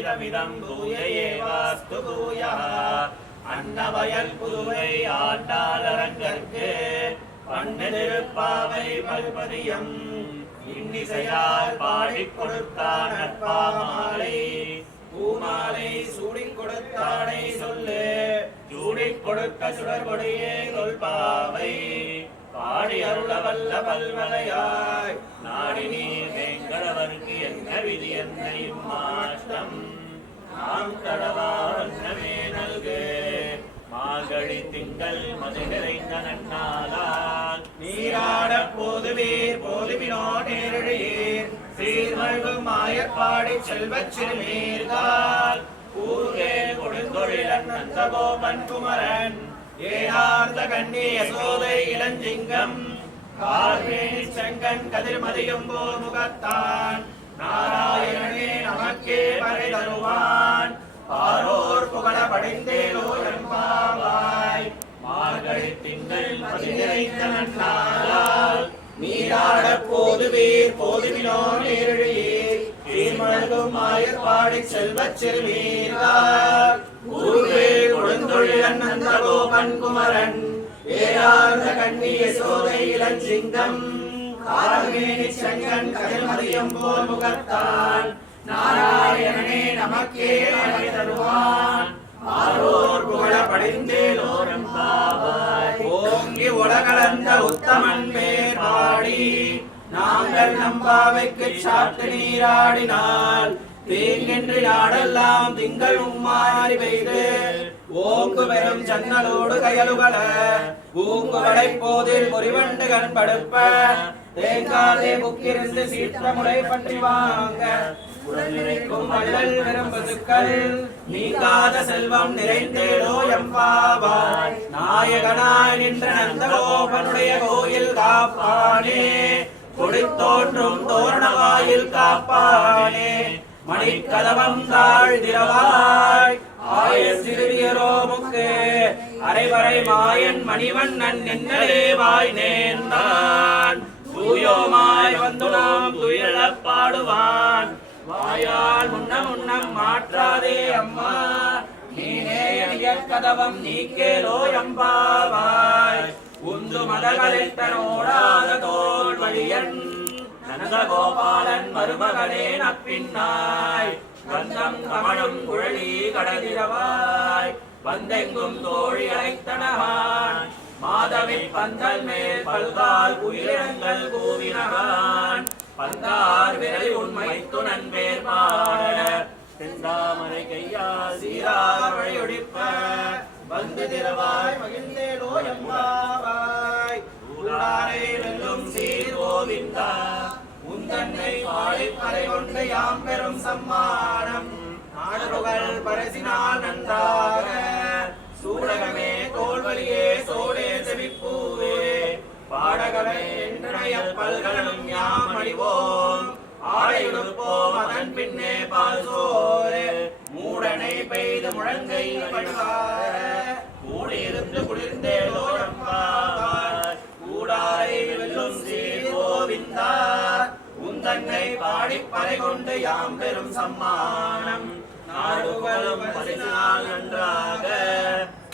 கீதமிதம் தூய ஏவாஸ்து தூயः அன்னவயல் புதுவை ஆண்டாளரங்கற்கு பண்ணெதிர்ப்பாவை பல்பதியம் இன்னிசையால் பாடிக் கொடுத்தான் நற்பாமாலை பூமாலை சூடிக் கொடுத்தானை சொல்லு சூடிக் கொடுத்த சுடர்கொடியே தொல்பாவை பாடி அருள வல்ல பல்வலையாய் நாடி நீர் வேங்கடவர்க்கு என்ன விதி என்ன இம்மாற்றம் நாம் தடவா வண்ணமே நல்கு மார்கழி திங்கள் மது நிறைந்த நன்னாளால் நீராட போதுவீர் போதுவினோ நேரழியீர் சீர்மழ்வும் மாயற்பாடி செல்வச் சிறுமீர்கால் ஊர்வே கொடுந்தொழிலன் நந்தகோபன் குமரன் ஏனார்ந்த கண்ணி யசோதை இளஞ்சிங்கம் கார்வேணி செங்கன் கதிர்மதியும் போர் முகத்தான் நாராயணனே நமக்கே பறை தருவான் பாரோர் புகழ படைந்தேலோ எம்பாவாய் மார்கழி திங்கள் மதி நிறைந்த நன்னாளால் நீராட போதுவீர் போதுவினோ நேரழியீர் சீர்மழ்கும் மாயற்பாடி செல்வச் சிறுமீர்கால் ஊர்வே கொடுந்தொழிலன் நந்தகோபன் குமரன் ஏரார்ந்த கண்ணி யசோதை இளஞ்சிங்கம் கார்வேணி செங்கன் கதிர்மதியும் போர் முகத்தான் நாராயணனே நமக்கே பறை தருவான் ஆரோர் புகழ படைந்தேலோர் எம்பாவாய் ஓங்கி உலகளந்த உத்தமன் பேர் பாடி நாங்கள் நம்பாவைக்கு சாட்டு நீராடினால் தீங்கென்று யாடெல்லாம் திங்கள் உம்மாறி பெய்து ஓங்கு பெரும் ஜன்னலோடு கயலுகள பூங்குகளை போதில் பொறிவண்டு கண்படுப்ப தேங்காதே புக்கிருந்து சீற்ற முளை பற்றி வாங்க உடல் நிறைக்கும் வள்ளல் விரும்புதுக்கள் நீங்காத செல்வம் நிறைந்தேடோ எம்பாவாய் நாயகனாய் நின்ற நந்தகோபனுடைய கோயில் காப்பானே கொடித்தோன்றும் தோரணவாயில் காப்பானே மணிக்கதவம் தாழ்திரவாய் ஆய சிறுவியரோமுக்கு அரைவரை மாயன் மணிவண்ணன் நின்னலே வாய் நேர்ந்தான் தூயோமாய் வந்து நாம் துயிலப் பாடுவான் வாயால் முன்னம் மாற்றாதே அம்மா நீனே கதவம் நீக்கேலோ எம்பாவாய் உந்து மதகளித்தனோடாத தோல் வழியன் நந்தகோபாலன் மருமகளே நப்பின்னாய் கந்தம் கமழும் குழலி கடதிரவாய் வந்தெங்கும் தோழி அழைத்தனகான் மாதவி பந்தல் மேல் பல்கால் உயிரினங்கள் கூவினகான் பந்தார் விரல் உண்மை துணன் பேர் பாட செந்தாமரை கையால் சீரார் வழியொடிப்ப வந்து திரவாய் மகிழ்ந்தேலோ எம்பாவாய் ஊராரை வெல்லும் சீர் கோவிந்தா உந்தன்னை பாடிப்பறை கொண்டு யாம் பெரும் சம்மானம் நாடுகள் பரசினால் நன்றாக சூடகமே தோல்வலியே சோடே செவிப்பூவே பாடகமே என்றனைய பல்கலனும் யாம் அடிவோம் ஆடையுடுப்போம் அதன் பின்னே பால் சோறு மூடனை பெய்து முழங்கை படுவார கூடியிருந்து குளிர்ந்தேலோ எம்பாவாய் கூடாரை வெல்லும் சீர் கோவிந்தா உந்தன்னை பாடிப்பறை கொண்டு யாம் பெரும் சம்மானம் நாடுகளும் பரிசினால் நன்றாக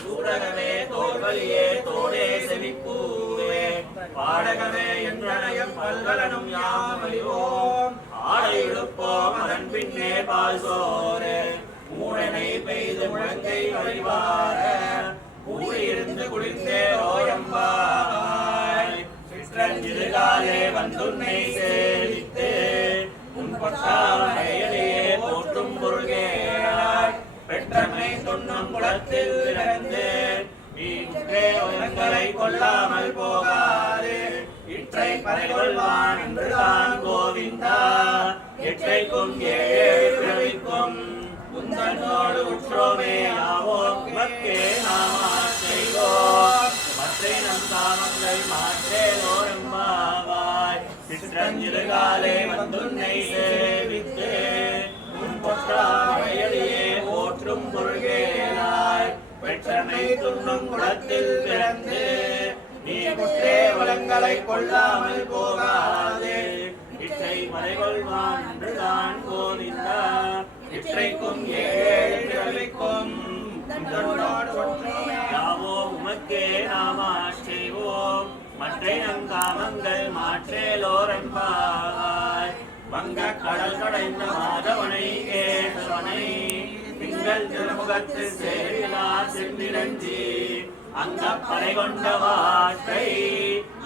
சூடகமே தோல்வலியே தோடே செவிப்பூவே பாடகமே என்றனையம் பல்கலனும் யாம் அறிவோம் ஆடை இழுப்போம் அதன் பின்னே பால் சோறு மூடனை பெய்து முழங்கை வழிவார கூடியிருந்து குளிர்ந்தேலோ எம்பாவாய் சிற்றஞ்சிறுகாலே வந்துன்னை சேவித்து உன் பொட்டாமையிலே போற்றும் பொருள்கேளாய் பெற்றமை துண்ணும் குளத்தில் பிறந்து நீற்றே உலங்களை கொள்ளாமல் போகாது இற்றை பறைகொள்வான் என்றுதான் கோவிந்தா எற்றைக்கும் ஏழு பிறவிக்கும் உந்தனோடு உற்றோமே ஆவோ மக்கே நாம செய்வோம் மற்றை நம் தாமங்கள் மாற்றேலோ எம்பாவாய் சிற்றஞ்சிறுகாலே வந்துன்னை சேவித்து உன் பொற்றாமையிலே போற்றும் பொருள்கேளாய் பெற்றனை துண்ணும் குளத்தில் பிறந்து நீ குற்றே வளங்களை கொள்ளாமல் போகாதே இச்சை மறைகொள்வான் என்றுதான் கோவிந்தா இற்றைக்கும் ஏழு பிறவிக்கும் யாவோ உமக்கே நாமாச் செய்வோம் மற்றை நங்காமங்கள் மாற்றேலோரம்பாய் வங்க கடல் கடைந்த மாதவனை கேசவனை திங்கள் திருமுகத்து சேரிலா சென்றிரஞ்சி அங்க பறை கொண்ட வாற்றை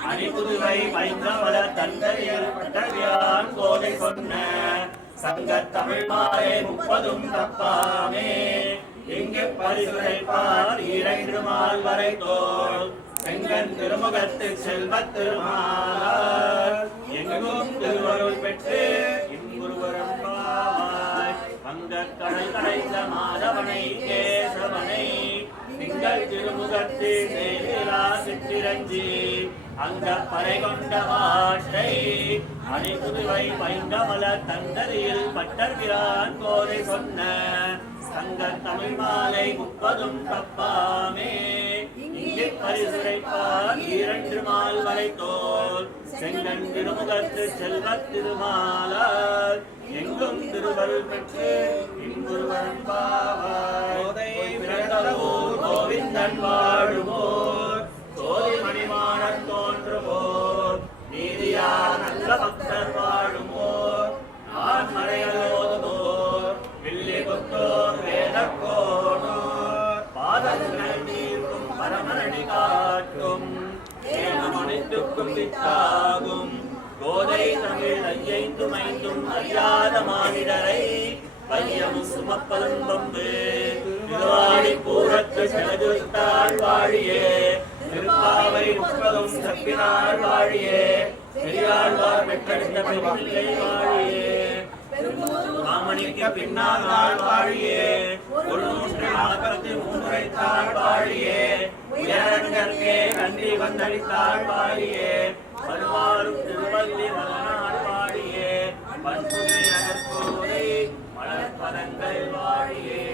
அணிபுதுவை வைந்தவள தந்தையர் பட்டவியான் கோதை சொன்ன சங்க தமிழ் மாலை 30 தப்பாமே இங்கு பரிசுரைப்பார் 2 மால் வரை தோல் செங்கன் திருமுகத்து செல்வத் திருமாலார் எங்கும் திருவருள் பெற்று இன்புருவரும் பாவாய் வங்க கடல் கடைந்த மாதவனை கேசவனை திங்கள் திருமுகத்து சேரிலா சிற்றிரஞ்சி அங்க பறை கொண்ட வாற்றை அணிபுதுவை பைங்கமல தந்ததியில் பட்டர்கிறான் கோதை சொன்ன சங்க தமிழ் மாலை 30 தப்பாமே இங்கு பரிசுரைப்பார் 2 மால் வரை தோல் செங்கன் திருமுகத்து செல்வத் திருமாலார் எங்கும் திருவருள் பெற்று இன்புருவரும் பாவாய் கோவிந்தன் வாழுமோர் சோதி மணிமாடத் தோன்றுவோர் நீதியார் நல்ல பக்தர் வாழுமோர் ஆன்மறையோதுவோர் வில்லி கொத்தோர் வேதக்கோனோர் பாதங்கள் நீர்க்கும் பரமனடி காட்டும் ஏனமணித்துக்கும் வித்தாகும் கோதை தமிழ் ஐயைந்தும் ஐந்தும் அறியாத மானிடரை பையமும் சுமப்பதும் பம்பு திருவாடி பூரத்து செலதுத்தாள் வாழியே திருப்பாவை 30 தப்பினாள் வாழியே பெரியாழ்வார் பெற்றெடுத்த பெருமில்லை வாழியே மாமணிக்கு பின்னால் நாள் வாழியே 143 உரைத்தாள் வாழியே உயரங்கற்கே நன்றி வந்தளித்தாள் வாழியே பருவாரும் திருவள்ளி மலநாள் வாழியே பண்புமை நகர்கோதை மலர்பதங்கள் வாழியே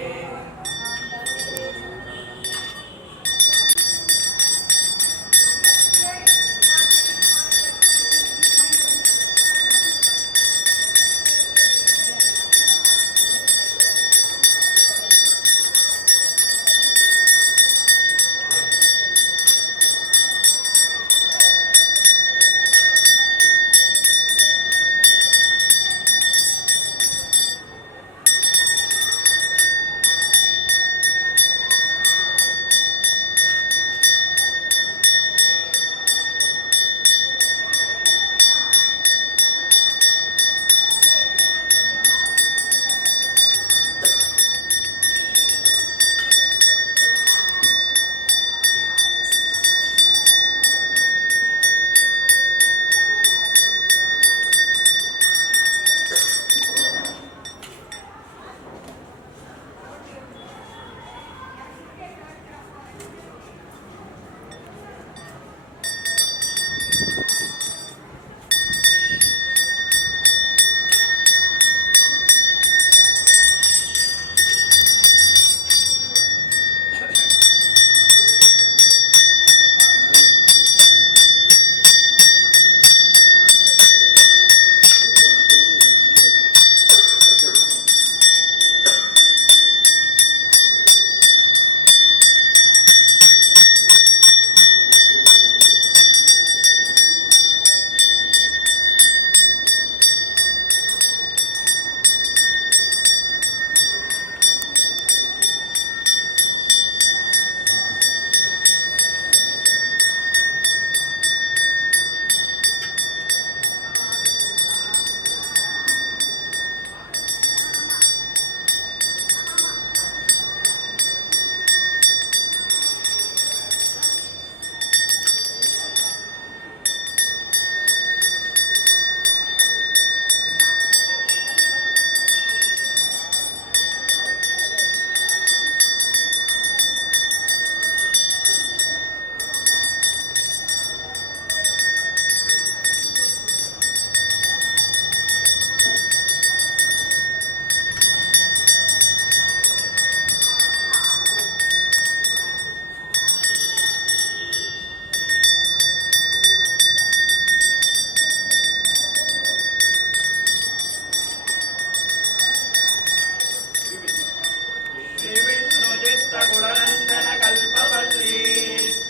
गुणनंदन कल्पवल्ली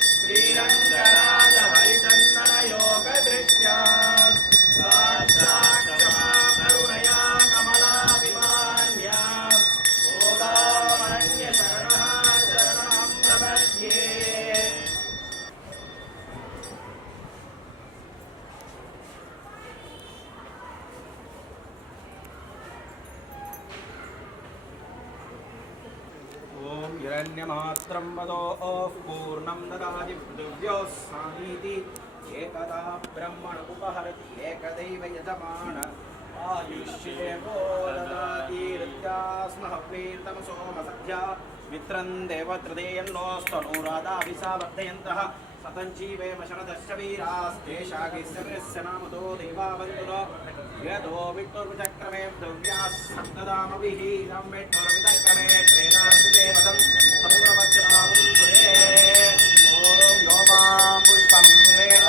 श्रीरंगराज हरिचंदन योग दृश्या साक्षात् क्षमा करुणया कमलाभिमान्या गोदावरण्य शरणः शरणं प्रपद्ये ओम हिरण्यमात्रं वदोः पूर्णं ददाति पृथिव्योः सामीति एकदा ब्रह्मण उपहरति एकदैव यजमान आयुष्येको ददाति ऋत्यास्मः प्रीतमसोमसद्या मित्रं देवत्रदेयन्नोस्तनूरादाभिसा वर्धयन्तः सतञ्जीवेम शरदश्च वीरास्तेषागिस्यमृस्य नामतो देवावन्तुनो यतो विष्णुर्विचक्रमे पृथिव्यास्सप्तदामभिः विष्णुर्विचक्रमे त्रेणान्विदेवतं समूरमस्य नामं सुरे ॐ यो मां पुष्पं वेद